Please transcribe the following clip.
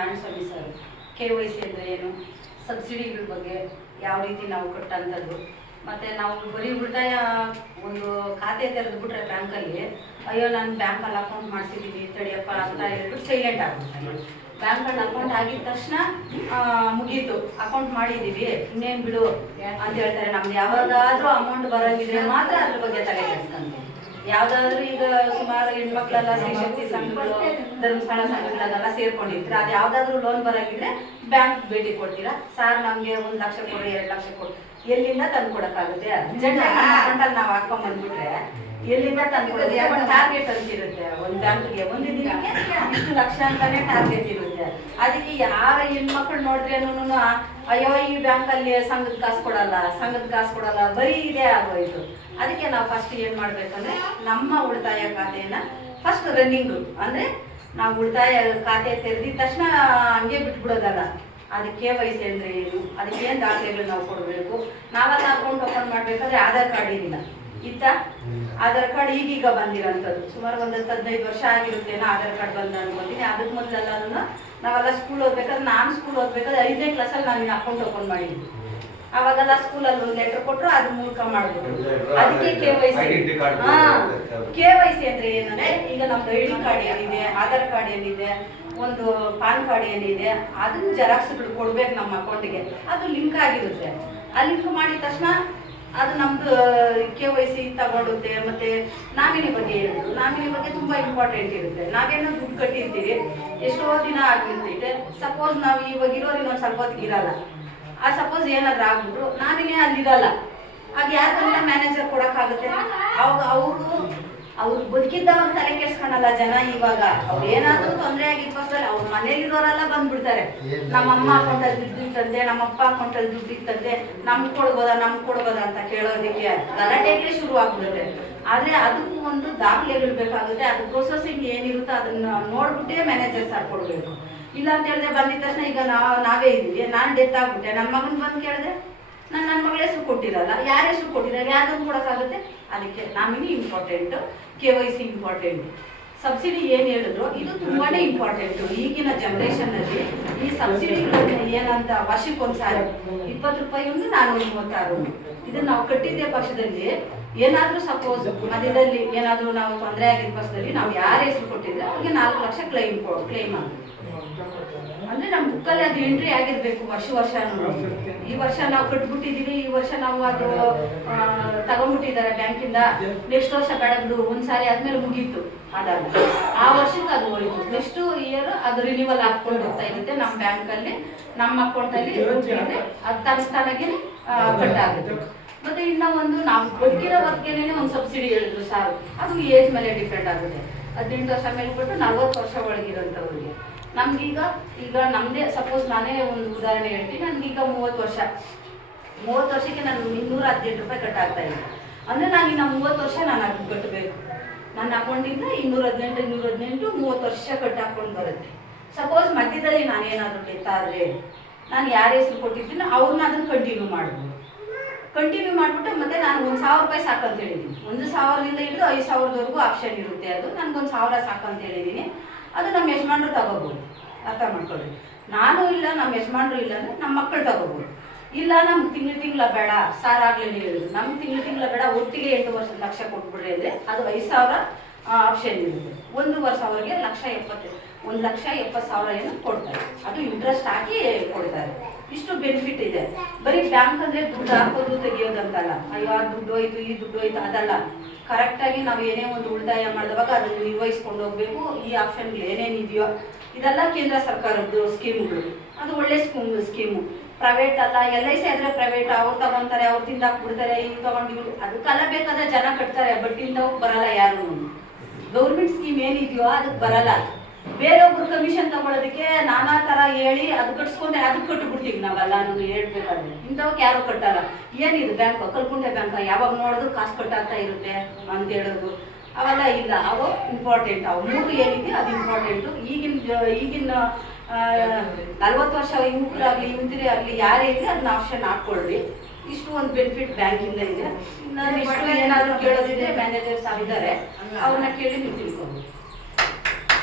ಸ್ವಾಮಿ sir KYC ಅಂದರೆ ಏನು, ಸಬ್ಸಿಡಿಗಳ ಬಗ್ಗೆ ಯಾವ ರೀತಿ ನಾವು ಕಟ್ಟಂಥದ್ದು, ಮತ್ತು ನಾವು ಬರೀ ಉಳಿತಾಯ ಒಂದು ಖಾತೆ ತೆರೆದುಬಿಟ್ರೆ ಬ್ಯಾಂಕಲ್ಲಿ ಅಯ್ಯೋ ನಾನು ಬ್ಯಾಂಕಲ್ಲಿ ಅಕೌಂಟ್ ಮಾಡಿಸಿದ್ದೀನಿ ತಡಿಯಪ್ಪ ಅಂತ ಹೇಳ್ಬಿಟ್ಟು ಸೈಲೆಂಟ್ ಆಗ್ಬಿಡ್ತಾನೆ. ಬ್ಯಾಂಕಲ್ಲಿ ಅಕೌಂಟ್ ಆಗಿದ ತಕ್ಷಣ ಮುಗೀತು, ಅಕೌಂಟ್ ಮಾಡಿದ್ದೀವಿ ಇನ್ನೇನು ಬಿಡು ಅಂತ ಹೇಳ್ತಾರೆ. ನಮ್ದು ಯಾವಾಗಾದರೂ ಅಮೌಂಟ್ ಬರೋಂಗಿದ್ರೆ ಮಾತ್ರ ಅದ್ರ ಬಗ್ಗೆ ತಲೆ ಕೆಡಿಸ್ಕೊಂತೀವಿ. ಯಾವುದಾದ್ರೂ ಈಗ ಸುಮಾರು ಹೆಣ್ಮಕ್ಳೆಲ್ಲ ಶ್ರೀಶಕ್ತಿ ಸಂಘಗಳು, ಧರ್ಮಸ್ಥಳ ಸಂಘಗಳೆಲ್ಲ ಸೇರ್ಕೊಂಡಿರ್ತೀರ, ಅದು ಯಾವುದಾದ್ರೂ ಲೋನ್ ಬರೋಂಗಿದ್ರೆ ಬ್ಯಾಂಕ್ ಭೇಟಿ ಕೊಡ್ತೀರಾ, ಸಾರ್ ನಮಗೆ 1 ಲಕ್ಷ ಕೊಡಿ 2 ಲಕ್ಷ ಕೊಡಿ, ಎಲ್ಲಿಂದ ತಂದು ಕೊಡೋಕ್ಕಾಗುತ್ತೆ? ಅಕೌಂಟಲ್ಲಿ ನಾವು ಹಾಕೊಂಡ್ ಬಂದ್ಬಿಟ್ರೆ ಎಲ್ಲಿಂದ ತಂದು ಕೊಡೋದು? ಒಂದು ಟಾರ್ಗೆಟ್ ಅಂತಿರುತ್ತೆ, ಒಂದು ಬ್ಯಾಂಕ್ಗೆ ಒಂದು ದಿನಕ್ಕೆ ಇಷ್ಟು ಲಕ್ಷ ಅಂತಾನೆ ಟಾರ್ಗೆಟ್ ಇರುತ್ತೆ. ಅದಕ್ಕೆ ಯಾರ ಹೆಣ್ಮಕ್ಳು ನೋಡಿದ್ರೇನು ಅಯ್ಯೋ ಈ ಬ್ಯಾಂಕಲ್ಲಿ ಸಂಘದ ಕಾಸು ಕೊಡಲ್ಲ ಬರೀ ಇದೇ ಆಗೋಯ್ತು. ಅದಕ್ಕೆ ನಾವು ಫಸ್ಟ್ ಏನು ಮಾಡಬೇಕಂದ್ರೆ ನಮ್ಮ ಉಳಿತಾಯ ಖಾತೆಯನ್ನ ಫಸ್ಟ್ ರನ್ನಿಂಗು, ಅಂದರೆ ನಾವು ಉಳಿತಾಯ ಖಾತೆ ತೆರೆದಿದ ತಕ್ಷಣ ಹಂಗೆ ಬಿಟ್ಬಿಡೋದಲ್ಲ. ಅದಕ್ಕೆ KYC ಅಂದರೆ ಏನು, ಅದಕ್ಕೆ ಏನು ದಾಖಲೆಗಳು ನಾವು ಕೊಡಬೇಕು. ನಾವೆಲ್ಲ ಅಕೌಂಟ್ ಓಪನ್ ಮಾಡಬೇಕಾದ್ರೆ ಆಧಾರ್ ಕಾರ್ಡ್ ಏನಿಲ್ಲ ಇತ್ತ, ಆಧಾರ್ ಕಾರ್ಡ್ ಈಗೀಗ ಬಂದಿರೋಂಥದ್ದು ಸುಮಾರು ಒಂದು 15 ವರ್ಷ ಆಗಿರುತ್ತೇನೋ ಆಧಾರ್ ಕಾರ್ಡ್ ಬಂದ ಅನ್ಕೊತೀನಿ. ಅದಕ್ಕೆ ಮೊದಲೆಲ್ಲ ನಾವೆಲ್ಲ ಸ್ಕೂಲ್ ಓದ್ಬೇಕಾದ್ರೆ, ನಾನು ಸ್ಕೂಲ್ ಓದ್ಬೇಕಾದ್ರೆ 5ನೇ ಕ್ಲಾಸಲ್ಲಿ ನಾನು ಅಕೌಂಟ್ ಓಪನ್ ಮಾಡಿದ್ವಿ. ಅವಾಗೆಲ್ಲ ಸ್ಕೂಲಲ್ಲಿ ಒಂದು ಲೆಟರ್ ಕೊಟ್ಟರು ಅದ್ರ ಮೂಲಕ ಮಾಡ್ಬೋದು. ಅದಕ್ಕೆ KYC ಅಂದರೆ ಏನಂದರೆ, ಈಗ ನಮ್ದು ID ಕಾರ್ಡ್ ಏನಿದೆ, ಆಧಾರ್ ಕಾರ್ಡ್ ಏನಿದೆ, ಒಂದು ಪಾನ್ ಕಾರ್ಡ್ ಏನಿದೆ, ಅದನ್ನ ಜೆರಾಕ್ಸ್ಗಳು ಕೊಡ್ಬೇಕು ನಮ್ಮ ಅಕೌಂಟಿಗೆ. ಅದು ಲಿಂಕ್ ಆಗಿರುತ್ತೆ. ಆ ಲಿಂಕ್ ಮಾಡಿದ ತಕ್ಷಣ ಅದು ನಮ್ಮದು KYC ತಗೊಳುತ್ತೆ. ಮತ್ತು ನಾಮಿನಿ ಬಗ್ಗೆ ಹೇಳಿದ್ರು, ನಾಮಿನಿ ಬಗ್ಗೆ ತುಂಬ ಇಂಪಾರ್ಟೆಂಟ್ ಇರುತ್ತೆ. ನಾವೇನೋ ದುಡ್ಡು ಕಟ್ಟಿರ್ತೀವಿ, ಎಷ್ಟೋ ದಿನ ಆಗಿರ್ತೈತೆ. ಸಪೋಸ್ ನಾವು ಇವಾಗ ಇರೋರು ಇನ್ನೊಂದು ಸ್ವಲ್ಪ ಹೊತ್ತಿಗೆ ಇರಲ್ಲ, ಆ ಸಪೋಸ್ ಏನಾದ್ರೂ ಆಗ್ಬಿಟ್ರು ನಾಮಿನಿ ಅಲ್ಲಿರಲ್ಲ, ಆಗ ಯಾರಿಗೆಲ್ಲ ಮ್ಯಾನೇಜರ್ ಕೊಡೋಕ್ಕಾಗುತ್ತೆ? ಅವಾಗ ಅವ್ರು ಬದುಕಿದ್ದವಾಗ ತಲೆ ಕೆಡ್ಸ್ಕೊಳಲ್ಲ ಜನ. ಇವಾಗ ಅವ್ರು ಏನಾದರೂ ತೊಂದರೆ ಆಗಿದ್ದ ಪಕ್ಷದಲ್ಲಿ ಅವ್ರ ಮನೇಲಿರೋರೆಲ್ಲ ಬಂದ್ಬಿಡ್ತಾರೆ, ನಮ್ಮಮ್ಮ ಅಕೌಂಟಲ್ಲಿ ದುಡ್ಡು ಇತ್ತಂತೆ, ನಮ್ಮಪ್ಪ ಅಕೌಂಟಲ್ಲಿ ದುಡ್ಡು ಇತ್ತಂತೆ, ನಮ್ಗೆ ಕೊಡ್ಬೋದಾ ಅಂತ ಕೇಳೋದಕ್ಕೆ ಗಲಾಟೆಗೆ ಶುರು ಆಗ್ಬಿಡುತ್ತೆ. ಆದರೆ ಅದಕ್ಕೂ ಒಂದು ದಾಖಲೆಗಳು ಬೇಕಾಗುತ್ತೆ. ಅದು ಪ್ರೊಸೆಸಿಂಗ್ ಏನಿರುತ್ತೋ ಅದನ್ನ ನೋಡ್ಬಿಟ್ಟೇ ಮ್ಯಾನೇಜರ್ ಸರ್ ಕೊಡಬೇಕು. ಇಲ್ಲ ಅಂತ ಹೇಳಿದ್ರೆ ಬಂದಿದ ತಕ್ಷಣ ಈಗ ನಾವೇ ಇದ್ದೀವಿ, ನಾನು ಡೆತ್ ಆಗ್ಬಿಟ್ಟೆ, ನನ್ನ ಮಗನ ಬಂದು ಕೇಳಿದೆ, ನನ್ನ ಮಗಳ ಹೆಸರು ಕೊಟ್ಟಿರಲ್ಲ, ಯಾರ ಹೆಸರು ಕೊಟ್ಟಿದ್ದಾರೆ, ಯಾವ್ದನ್ನು ಕೊಡೋಕ್ಕಾಗುತ್ತೆ? ಅದಕ್ಕೆ nominee important, KYC important. Subsidy ಏನು ಹೇಳಿದ್ರು ಇದು ತುಂಬಾ ಇಂಪಾರ್ಟೆಂಟು. ಈಗಿನ ಜನ್ರೇಷನ್ನಲ್ಲಿ ಈ ಸಬ್ಸಿಡಿಗಳನ್ನ ಏನಂತ ವರ್ಷಕ್ಕೊಂದ್ಸಾರಿ 20 ರೂಪಾಯಿ ಒಂದು 436 ಇದನ್ನು ನಾವು ಕಟ್ಟಿದ್ದೇ ಪಕ್ಷದಲ್ಲಿ ಏನಾದರೂ ಸಪೋಸ್ ಮಧ್ಯದಲ್ಲಿ ಏನಾದರೂ ನಾವು ತೊಂದರೆ ಆಗಿದ್ದ ಪಕ್ಷದಲ್ಲಿ ನಾವು ಯಾರ ಹೆಸರು ಕೊಟ್ಟಿದ್ರೆ ಅವ್ರಿಗೆ 4 ಲಕ್ಷ ಕ್ಲೈಮ್ ಆಗುತ್ತೆ. ಅಂದರೆ ನಮ್ಮ ಬುಕ್ಕಲ್ಲಿ ಅದು ಎಂಟ್ರಿ ಆಗಿರಬೇಕು ವರ್ಷ. ಈ ವರ್ಷ ನಾವು ಕಟ್ಬಿಟ್ಟಿದ್ದೀವಿ, ಈ ವರ್ಷ ನಾವು ಅದು ತಗೊಂಡ್ಬಿಟ್ಟಿದ್ದಾರೆ ಬ್ಯಾಂಕಿಂದ, ನೆಕ್ಸ್ಟ್ ವರ್ಷ ಬೇಡದು ಒಂದ್ಸಾರಿ ಆದ್ಮೇಲೆ ಮುಗೀತು, ಅದಲ್ಲ ಆ ವರ್ಷಕ್ಕೆ ಅದು ಹೋಯ್ತು. ನೆಕ್ಸ್ಟ್ ಇಯರ್ ಅದು ರಿನ್ಯೂವಲ್ ಹಾಕ್ಕೊಂಡು ಹೋಗ್ತಾ ಇರುತ್ತೆ ನಮ್ಮ ಬ್ಯಾಂಕಲ್ಲಿ, ನಮ್ಮ ಅಕೌಂಟಲ್ಲಿ ಅದು ತನಗೆ ಕಟ್ಟಾಗುತ್ತೆ. ಮತ್ತೆ ಇನ್ನ ಒಂದು ನಾವು ಬದುಕಿರೋ ಬದುಕೇನೆ ಒಂದು ಸಬ್ಸಿಡಿ ಹೇಳಿದ್ರು ಸಾರು, ಅದು ಏಜ್ ಮೇಲೆ ಡಿಪೆಂಡ್ ಆಗುತ್ತೆ. 18 ವರ್ಷ ಮೇಲೆ ಕೊಟ್ಟು 40 ವರ್ಷ ಒಳಗಿರೋಂಥವ್ರಿಗೆ. ನಮ್ಗೀಗ ನಮ್ಮದೇ ಸಪೋಸ್ ನಾನೇ ಒಂದು ಉದಾಹರಣೆ ಹೇಳ್ತೀನಿ, ನನಗೀಗ 30 ವರ್ಷಕ್ಕೆ ನಾನು 218 ರೂಪಾಯಿ ಕಟ್ಟಾಗ್ತಾ ಇದೆ. ಅಂದರೆ ನಾನು ಇನ್ನು 30 ವರ್ಷ ನಾನು ಅದು ಕಟ್ಟಬೇಕು. ನನ್ನ ಅಕೌಂಟಿಂದ 218 30 ವರ್ಷ ಕಟ್ಟಾಕೊಂಡು ಬರುತ್ತೆ. ಸಪೋಸ್ ಮಧ್ಯದಲ್ಲಿ ನಾನೇನಾದರೂ ಡೆತ್ ಆದರೆ ನಾನು ಯಾರ ಹೆಸರು ಕೊಟ್ಟಿದ್ದೀನಿ ಅವ್ರನ್ನ ಅದನ್ನು ಕಂಟಿನ್ಯೂ ಮಾಡಿಬಿಟ್ಟು ಮತ್ತೆ ನಾನು 1,000 ರೂಪಾಯಿ ಸಾಕಂತ ಹೇಳಿದ್ದೀನಿ. 1,000ದಿಂದ ಹಿಡಿದು 5,000ವರೆಗೂ ಆಪ್ಷನ್ ಇರುತ್ತೆ. ಅದು ನನಗೊಂದು 1,000 ಸಾಕಂತ ಹೇಳಿದ್ದೀನಿ. ಅದು ನಮ್ಮ ಯಜಮಾನ್ರು ತಗೋಬೋದು, ಅರ್ಥ ಮಾಡ್ಕೊಳ್ಳಿ. ನಾನು ಇಲ್ಲ, ನಮ್ಮ ಯಜಮಾನ್ರು ಇಲ್ಲ ಅಂದರೆ ನಮ್ಮ ಮಕ್ಕಳು ತಗೋಬೋದು. ಇಲ್ಲ ನಮ್ಗೆ ತಿಂಗಳ ಬೇಡ, ಸಾರ್ ಆಗ್ಲೇನೆ ಹೇಳಿದ್ರು, ನಮ್ಗೆ ತಿಂಗಳ ಬೇಡ, ಒಟ್ಟಿಗೆ 8 ಲಕ್ಷ ಕೊಟ್ಬಿಡ್ರಿ ಅಂದರೆ ಅದು 5,000 ಆಪ್ಷನ್ ಇರುತ್ತೆ. 1 ವರ್ಷ ಅವ್ರಿಗೆ 1,70,000 ಏನು ಕೊಡ್ತಾರೆ. ಅದು ಇಂಟ್ರೆಸ್ಟ್ ಹಾಕಿ ಕೊಡ್ತಾರೆ. ಇಷ್ಟು ಬೆನಿಫಿಟ್ ಇದೆ. ಬರೀ ಬ್ಯಾಂಕ್ ಅಂದರೆ ದುಡ್ಡು ಹಾಕೋದು ತೆಗಿಯೋದಂತಲ್ಲ, ಅಯ್ಯೋ ದುಡ್ಡು ಹೋಯ್ತು ಈ ದುಡ್ಡು ಹೋಯ್ತು ಅದಲ್ಲ. ಕರೆಕ್ಟಾಗಿ ನಾವು ಏನೇ ಒಂದು ಉಳಿತಾಯ ಮಾಡಿದವಾಗ ಅದನ್ನು ನಿರ್ವಹಿಸ್ಕೊಂಡು ಹೋಗ್ಬೇಕು. ಈ ಆಪ್ಷನ್ಗಳು ಏನೇನಿದೆಯೋ ಇದೆಲ್ಲ ಕೇಂದ್ರ ಸರ್ಕಾರದ್ದು ಸ್ಕೀಮ್ಗಳು, ಅದು ಒಳ್ಳೆ ಸ್ಕೀಮು. ಪ್ರೈವೇಟ್ ಅಲ್ಲ, LIC ಆದರೆ ಪ್ರೈವೇಟ್, ಅವ್ರು ತಗೊತಾರೆ, ಅವ್ರು ತಿಂದಾಕ್ಬಿಡ್ತಾರೆ, ಇವ್ರು ತಗೊಂಡು ಅದಕ್ಕೆಲ್ಲ ಬೇಕಾದ್ರೆ ಜನ ಕಟ್ತಾರೆ, ಬಟ್ ಇಂಥವ್ರು ಬರಲ್ಲ ಯಾರು. ಗೌರ್ಮೆಂಟ್ ಸ್ಕೀಮ್ ಏನಿದೆಯೋ ಅದಕ್ಕೆ ಬರಲ್ಲ. ಬೇರೆಯೊಬ್ರು ಕಮಿಷನ್ ತಗೊಳ್ಳೋದಕ್ಕೆ ನಾನಾ ಥರ ಹೇಳಿ ಅದು ಕಟ್ಸ್ಕೊಂಡ್ರೆ ಅದಕ್ಕೆ ಕಟ್ಬಿಡ್ತೀವಿ ನಾವೆಲ್ಲ. ನಾನು ಹೇಳ್ಬೇಕಾದ್ರೆ ಇಂಥವಕ್ಕೆ ಯಾರು ಕಟ್ಟಲ್ಲ. ಏನಿದು ಬ್ಯಾಂಕ್, ಕಲ್ಕುಂಟೆ ಬ್ಯಾಂಕ್, ಯಾವಾಗ ನೋಡಿದ್ರು ಕಾಸು ಕಟ್ಟಾಗ್ತಾ ಇರುತ್ತೆ ಅಂತ ಹೇಳೋದು ಅವೆಲ್ಲ ಇಲ್ಲ. ಅವು ಇಂಪಾರ್ಟೆಂಟ್, ಅವು 3 ಏನಿದೆ ಅದು ಇಂಪಾರ್ಟೆಂಟು. ಈಗಿನ 40 ವರ್ಷ ಯುವಕರಾಗಲಿ ಯುವತಿರೇ ಆಗಲಿ ಯಾರೇ ಇದೆ ಅದನ್ನ ಆಪ್ಷನ್ ಹಾಕ್ಕೊಳ್ರಿ. ಇಷ್ಟು ಒಂದು ಬೆನಿಫಿಟ್ ಬ್ಯಾಂಕಿಂದ ಇದೆ. ನಾನು ಇಷ್ಟು ಏನಾದರೂ ಕೇಳೋದಿದ್ರೆ ಮ್ಯಾನೇಜರ್ಸ್ ಆಗಿದ್ದಾರೆ, ಅವ್ರನ್ನ ಕೇಳಿ ನೀವು ತಿಳ್ಕೊಬೋದು.